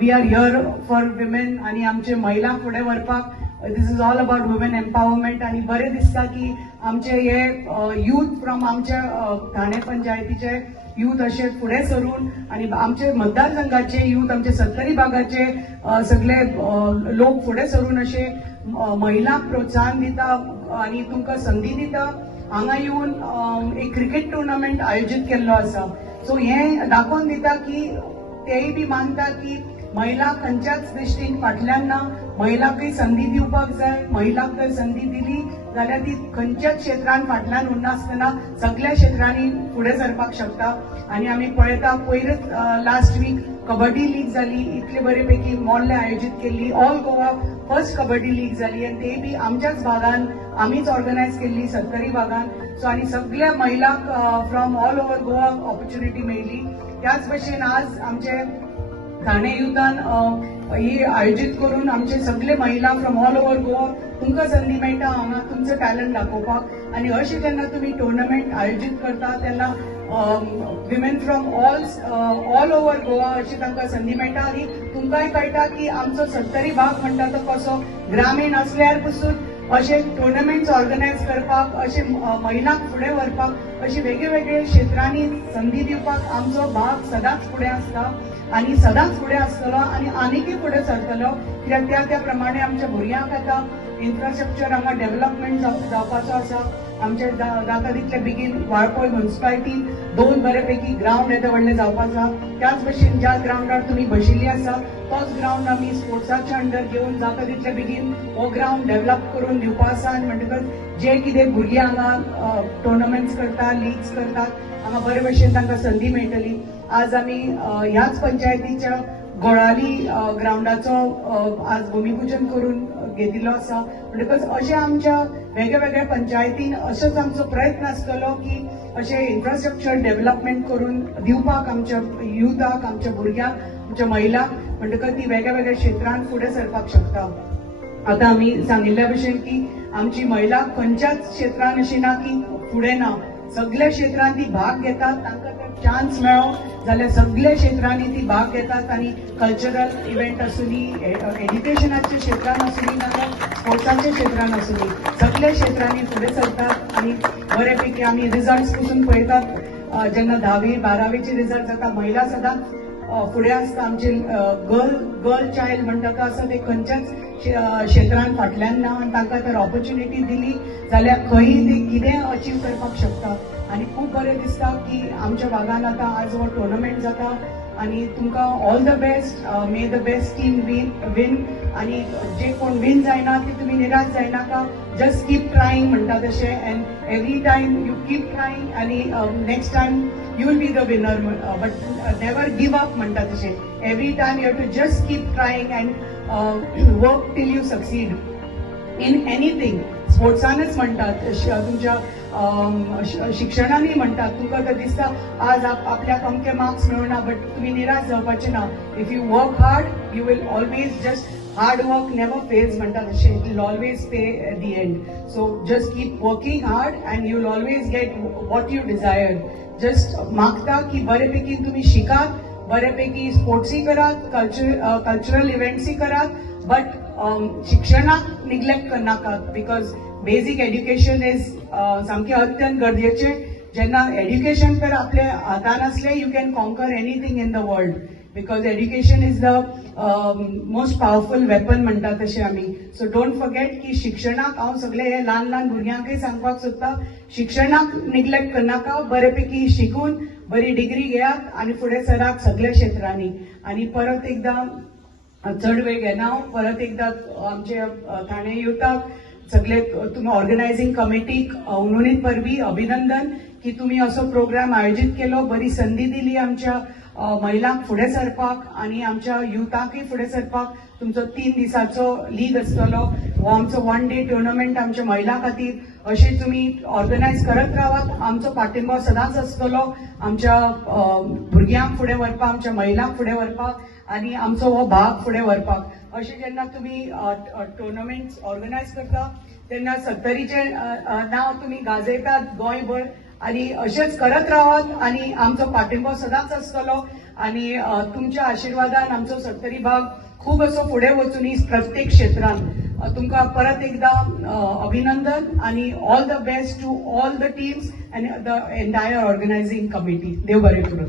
We are here for women आणि आमचे महिला फुडें व्हरपाक. This is all about women empowerment आणि बरें दिसता की आमचे हे यूथ फ्रॉम आमच्या ठाणे पंचायतीचे यूथ असे फुडें सरून आणि आमचे मतदारसंघाचे यूथ आमचे सत्तरी भागाचे सगळे लोक फुडें सरून असे महिलांक प्रोत्साहन दिता आणि तुमकां संधी दिता. हांगा येवन एक क्रिकेट टुर्नामेंट आयोजीत केल्लो आसा. सो हे दाखोवन दिता की तेय बी मानता की महिला खंयच्याच दृश्टीन फाटल्यान ना. महिलांकय संधी दिवपाक जाय. महिलांक जर संधी दिली जाल्यार ती खंयच्याच क्षेत्रांत फाटल्यान उरनासतना सगळ्या क्षेत्रांनी फुडें सरपाक शकता. आणि आमी पळयता पयरच लास्ट वीक कबड्डी लीग जाली. इतले बरेपैकी मोल्ले आयोजीत केल्ली. All Goa first kabaddi league जाली आणि ते बी आमच्याच भागान आमीच ऑर्गनायज केल्ली सत्तरी भागान. सो आणि सगळ्या महिलांक from all over Goa opportunity मेळ्ळी. त्याच भशेन आज आमचे ठाणे युथान ही आयोजित करून आमचे सगळे महिला फ्रॉम ऑल ओव्हर गोवा तुमकां संधी मेळटा हांगा तुमचो टॅलंट दाखोवपाक. आणि अशें जेन्ना तुमी टुर्नामेंट आयोजीत करता तेन्ना women from all over Goa अशी तांकां संधी मेळटा. आणि तुमकांय कळटा की आमचो सत्तरी भाग म्हणटा तो कसो ग्रामीण असल्यार पसून असे टुर्नामेंट्स ऑर्गनायज करपाक असे महिलांक फुडें व्हरपाक अशी वेगवेगळ्या क्षेत्रांनी संधी दिवपाक आमचो भाग सदांच फुडें आसता आणि सदांच फुडें आसतलो आणि आनीकय फुडें सरतलो. कित्याक त्या प्रमाणे आमच्या भुरग्यांक आतां इन्फ्रास्ट्रक्चर हांगा डेव्हलपमेंट जावपाचो आसा. आमचे जाता तितले बेगीन वाळपय म्युनिसिपालिटी 2 बरेपैकी ग्राउंड येता व्हडले जावपाक आसा. त्याच भशेन ज्या ग्राउंडार तुमी बशिल्ली आसा तोच ग्राउंड आमी स्पोर्ट्साच्या अंडर घेवन जाता तितले बेगीन हो ग्राउंड डेव्हलप करून दिवपा आसा. आनी म्हणटकच जे कितें भुरगीं हांगा टुर्नामेंट्स करतात लीग्स करतात हांगा बरे भशेन तांकां संधी मेळटली. आज आमी ह्याच पंचायतीच्या गोळाली ग्राउंडाचो आज भूमिपूजन करून घेतिल्लो आसा. म्हणटकच अशें आमच्या वेगळ्या पंचायतीन अशेंच आमचो प्रयत्न आसतलो की अशें इन्फ्रास्ट्रक्चर डेव्हलपमेंट करून दिवपाक आमच्या युथाक आमच्या भुरग्यांक आमच्या महिलांक. म्हणटकच ती वेगळ्या क्षेत्रांत फुडें सरपाक शकता. आतां आमी सांगिल्ल्या भशेन की आमची महिला खंयच्याच क्षेत्रांत अशी ना की फुडें ना. सगळ्या क्षेत्रांत ती भाग घेतात. तांकां जर चान्स मेळ्ळो जाल्यार सगळ्या क्षेत्रांनी ती भाग घेतात. आणि कल्चरल इव्हेंट आसूनी एड्युकेशनाच्या क्षेत्रांत आसूनी नाजाल्यार स्पोर्ट्साच्या क्षेत्रांत आसूनी सगळ्या क्षेत्रांनी फुडें सरतात. आणि बरेपैकी आमी रिजल्ट्स पसून पळयतात जेन्ना 10वी 12वीचे रिजल्ट जाता महिला सदांच फुडें आसता. आमचे गर्ल चायल्ड म्हणटा तो आसा ते खंयच्याच क्षेत्रांत फाटल्यान ना. आनी तांकां तर ऑपॉर्च्युनिटी दिली जाल्यार खंयी ते कितें अचीव करपाक शकता. आणि खूब बरें दिसता की आमच्या भागान आतां आज हो टुर्नामेंट जाता. आणि तुमकां all the best. May the best team win. आणि जे कोण वीन जायना ते तुमी निराश जायनाका. जस्ट कीप ट्रायंग म्हणटा तशें. And every time you keep trying आणि next time you will be the winner, but never give up म्हणटा तशें. every time you have to just keep trying and work till you succeed in anything. स्पोर्ट्सानच म्हणटात तुमच्या शिक्षणानय म्हणटात. तुमकां तर दिसता आज आपल्याक अमके मार्क्स मेळना बट तुमी निराश जावपाचे ना. If you work hard you will always just hard work never fails म्हणटा तशें. It will always pay at the end. So just keep working hard and you will always get what you desire. Just मागता की बरेपैकी तुम्ही शिकात, बरेपैकी स्पोर्ट्सही करात, cultural इव्हेंट्सही करात, but शिक्षणाक neglect करनाकात. Because basic education is सामकें अत्यंत गरजेचें. जेन्ना एड्युकेशन तर आपल्या हातान आसलें you can conquer anything in the world. Because education is the most powerful weapon म्हणटा तशें आमी. सो डोंट फॉरगेट की शिक्षणाक हांव सगळे हे ल्हान भुरग्यांकय सांगपाक सोदता शिक्षणाक निग्लेक्ट करनाका. बरेपैकी शिकून बरी डिग्री घेयात आणि फुडें सरात सगळ्या क्षेत्रांनी. आणि परत एकदा चड वेळ घेना परत एकदा आमचे ठाणे युथाक सगळे तुम्ही ऑर्गनायझिंग कमिटीक उनुनीत परबी अभिनंदन की तुम्ही असो प्रोग्राम आयोजित केलो. बरी संधी दिली आमच्या महिलांक फुडें सरपाक आणि आमच्या युथाकय फुडें सरपाक. तुमचो 3 दिसाचो लीग आसतलो. हो आमचो 1 डे टुर्नामेंट आमच्या महिलां खातीर अशें तुमी ऑर्गनायज करत रावात. आमचो पाठिंबो सदांच आसतलो आमच्या भुरग्यांक फुडें व्हरपाक, आमच्या महिलांक फुडें व्हरपाक आणि आमचो हो भाग फुडें व्हरपाक. अशें जेन्ना तुमी टुर्नामेंट्स ऑर्गनायज करता तेन्ना सत्तरीचें नांव तुमी गाजयतात गोंयभर. आणि असेच करत रावात आणि आमचो पाठिंबो सदांच आसतलो. आणि तुमच्या आशीर्वादान आमचो सत्तरी भाग खूब असो फुडें वचून प्रत्येक क्षेत्रात तुमकां परत एकदा अभिनंदन आणि all the best to all the teams and the entire organising committee. देव बरें करूं.